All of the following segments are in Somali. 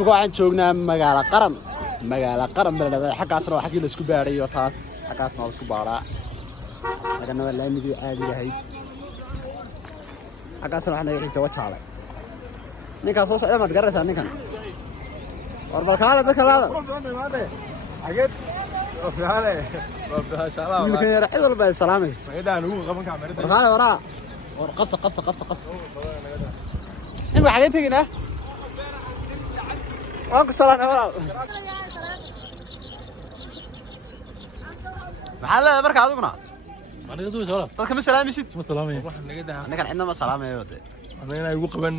imika waxaan joognaa magaalo qaran beledada xaqaasna waa xaqii la isku baarayo taas xaqaasna waa la isku baaraa agana waa laamidii caadi yahay xaqaasna waxaan naga xigta wajaale ninkaas soo socda maad garanaysaa ninkan war balkaale dadka laada ageed وفعله ما شاء الله يمكن يرحل ولا بسلامه فايده انا هو قبن كاميرته وراء وراء قفطه ايوه حاجتي هنا وانك سلام وراء محل marka aduguna aniga soo soo dadka ma salaamisid ma salaamay waxaan naga daa anaga cidna ma salaamay wada anaga igu qaban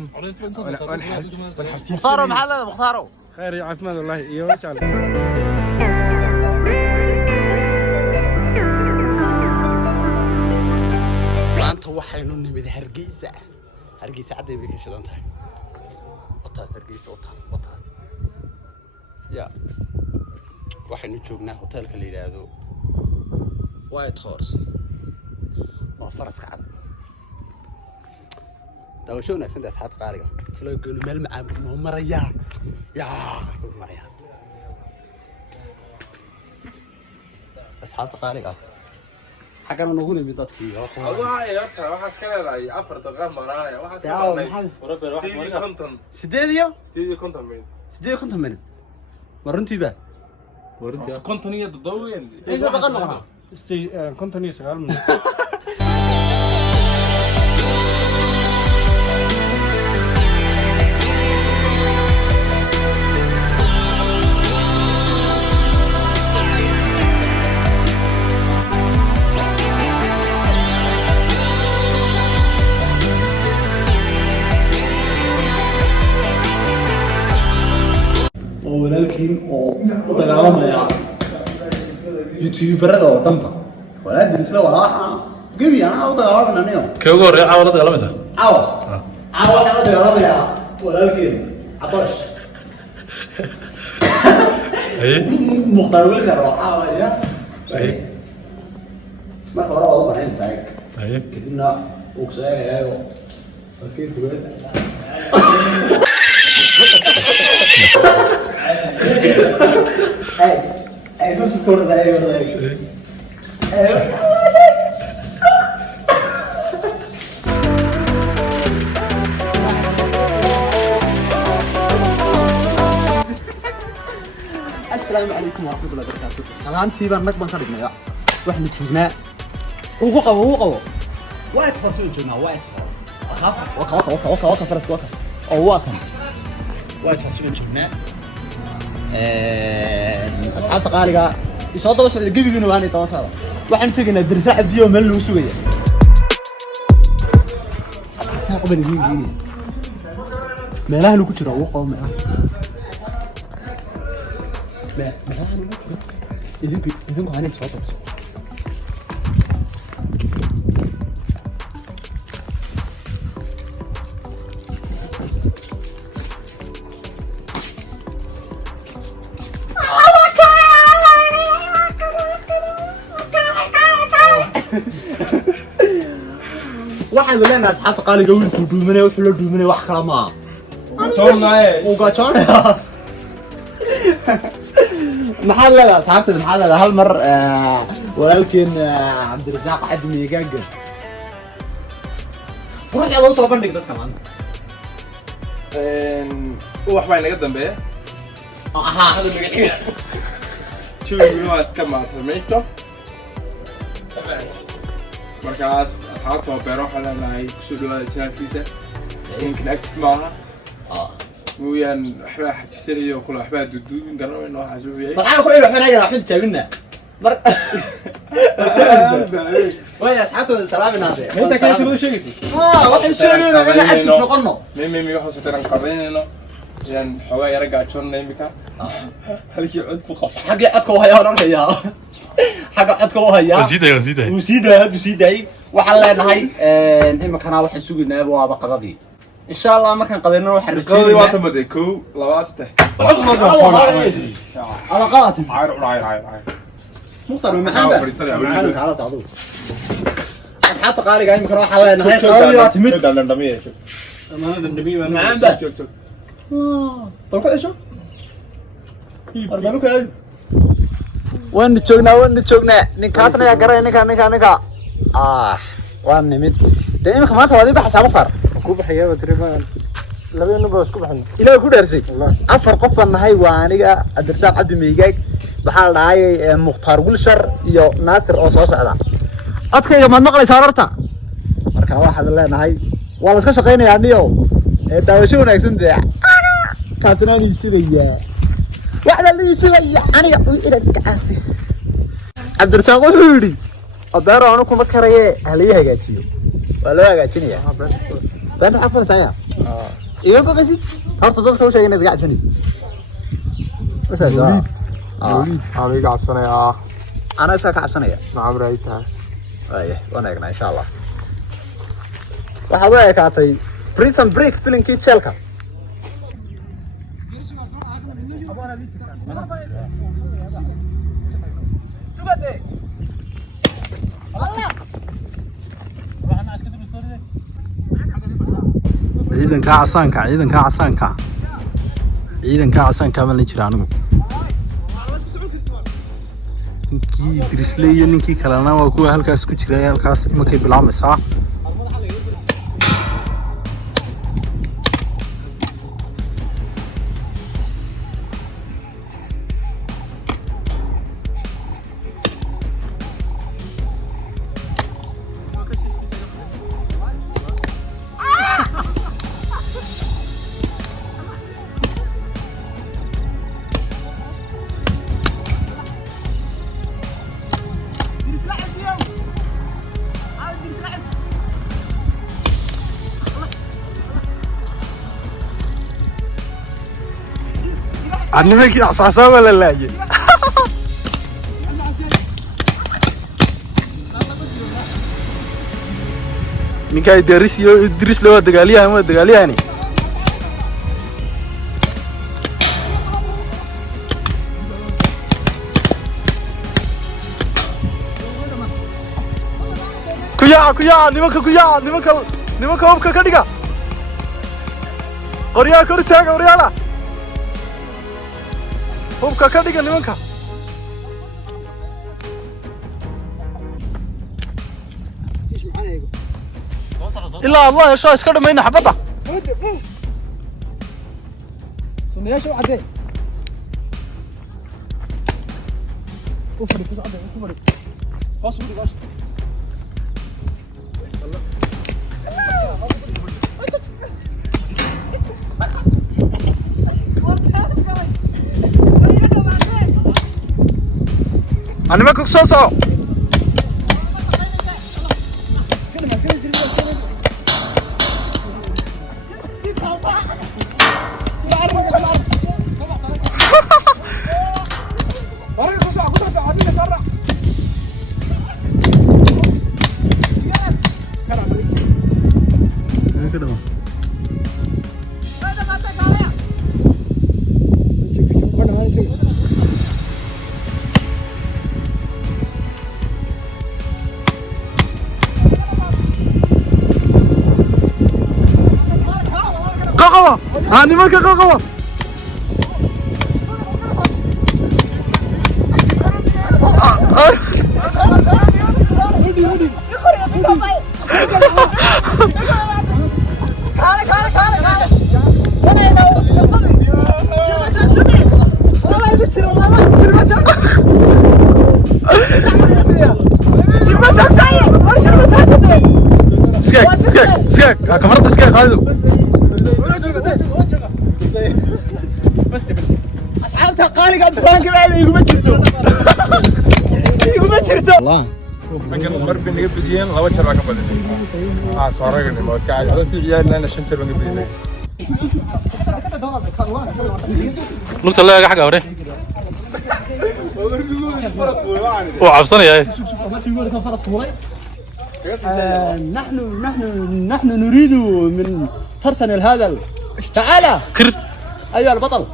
muxtaaro maxalla muxtaaro khayr iyo caafimaad wallahi iyo ma sha Allah waxaynu nimid hargeysa caday bay ka shidan tahay wataas hargeysa wataas ya waxaynu joognaa hotelka la yiraahdo White Horse waa faraska cad dawashona sida asxaab qaariga flow gool meel macaan maraya asxaabta qaariga حاجة أنا نقول من تطفي. والله يا أخي واحد سكر على أفر تغام برانا واحد سكر. ستيدي كونتن. ستيدي كونتن مين؟ ستيدي كونتن مين؟ مرنتي بقى. مرنتي. كونتنية تضوين. إيش هذا قلنا؟ كونتنية سكر من. ولكن ودغالمايا يوتيوبرada oo dhanba wala dirisla wala gabi ana oo dagaalamanayo كيوغو ريعه ولا دغالميسا عاو waxa dagaalamaya walaalkeen abash muqtar wala ka raacaya ma qoro oo baahan tahay kadibna uu saarayo halkii kuwada Hey, this is going to the السلام عليكم ورحمة الله وبركاته. سلامتي بان نقبل خارجنا. واحد نشوفنا. وقوة. وايد فاصل جنا وايد. وقف فرس وقف. أو واقف. وايد فاصل جنا. أصحاب تقارير يصادوا وش اللي جيبي منه هاني تواصل وحن تجينا درسة عبدية ومن لو سوية ساق بني جيني ما له لو كتير روقه ما له إذن هاني تصادوا waxaan leeyahay asxaabta qaaliga wiilku dhuumanay wuxuu la dhuumanay wax kala ma aha maxaa la asxaabta maxaa la hal mar walaalkeen Cabdirasaaq Cabdi Meegaaga waxa loo soo bandhig dadka maanta wax baa inaga dambeeya aha hada magaciisa children waa iska maarmayto markaas asxaabta beero waxa leenahay kusoo dhawaada channelkiisa yimkin active maaha ويان waxba xajisanayo kula waxba duduubin garanayno waxa soo yahay waxaan ku ila xanaga raxid jaabina mar way asxaabta salaamina inta kale timo sheegaysi waxaan sheegayna in active noqono mimi waxa soo taran qadeynayno yaan xogaa yara gaajoon imika halkii cod ku qaf xaqi codka waa hayaan oraya xaqa codka waa hayaa wasiiday waxaan leenahay imikana waxaan suginaa waa qadadii إن شاء الله ما كان قدرنا نروح الرجال. قاضي وقت بدي كو لواسته. على قاتم. عاير. مختار محمد. تعالوا تعالوا. أصحاب تقاري قاعدين ممكن نروح على نهاية قاضي وقت مد. دندمية شوف. أنا دندمية محمد. طب كذا شو؟ وين جوجنا نكاسنا يا قرا نكا وان نمد دائما كمان توادي بحساب فر كوب حياه تقريبا لبين نبغى اسكوب حنا الى ku dheersay afar qof nahay waa aniga adirsaaq cabdi meegay waxaa la dhahay muxtaar gulshar iyo naasir oo soo socda adkayga ma maqlaysaa horta marka waxa la leenahay waa la iska shaqeynayaa niyo daawasho wanaagsan taa kaasnaan sidaya waxa la sidaya aniga u ila kaasi adirsaaq wuxuu yiri adeero anu kuma karaye haliye hagaajiyo waa loo hagaajinayaa baan afar saaya إيه بقى سيد هرت ضد خوش هنا قاعد فنيس بس هذا أنا قاعد سنة يا أنا ساك عشان يا نعم رأيتها أيه وأنا قلنا إن شاء الله وحواك عطي بريسن بريك فيلين كي تشلكا ciidanka casaanka baan la jira anigu ninkii Drisley iyo ninkii kalena waa kuwa halkaas ku jira halkaas imakay bilaabmaysaa nimankii asaasa wala laayay ninkay Drisley waa dagaalyahan kuyaa nimanka hubka ka dhiga qoryaa kor taaga qoryaala hubka ka dhiga nimanka ilaa Allah ya shaa iska dhamayna xabada sunayaasha u cadee u fadhi faas u dhigash anima ku soo soo nimanka qaqaba سكك كاميرا سكك هذا أصحابتها قالي قد فانك بعد يقوم جرتو الله لكن مربي نجيب بديان لو شرب كم بدي صورة قلنا ما اسكع على سيجي لنا شنتر نجيب بديان لقطة الله حاجة وريه وعبصني يا نحن نريد من ترتن هذا تعالى كر أيها البطل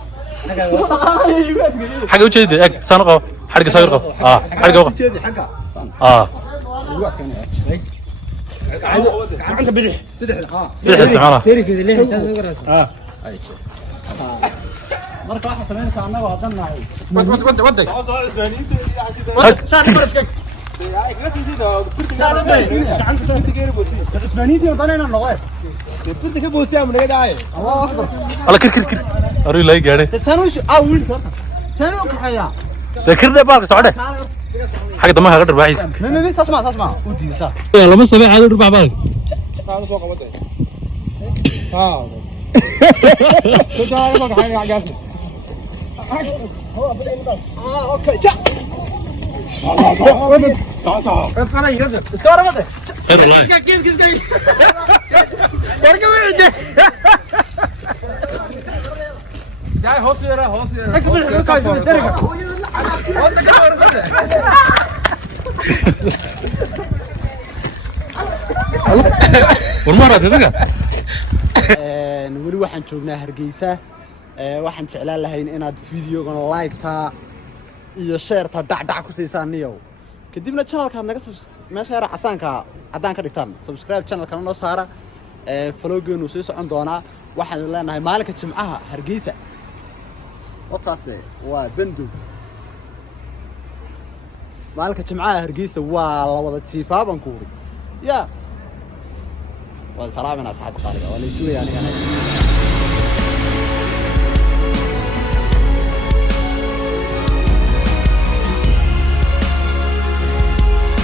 حاجة وجهي اك سانقه حركة سايرقه حركة وقف عندك بدح بدح استعمالها marka waxa sameynaysa anaga wadan nahay ودك الله كر أروي لا يقعد ثاني وكحيا ذكر ده بالك صعدة حاجة دمها غدر بعيس مين تسمع ودي صح يلا ما سمع هذا ربع بالك اوكي جا اسكار خير والله جاي هوس يرا والمرة تذكر weli waxaan joognaa Hargeysa waxaan jeclaan lahayn inaad videogan like-ta iyo share-ta dhac ku siisaan niyow kadibna channelka naga meesha yar casaanka hadaan ka dhigtaan subscribe channelka noo saara follow-geenu soo socon doonaa waxaan leenahay maalinka Jimcaha Hargeysa wataasde waa bando maalinka Jimcaha Hargeysa waa la wada jiifaaban ku huri ya وسلام من أصحاب القارئة وليسوا يعني أنا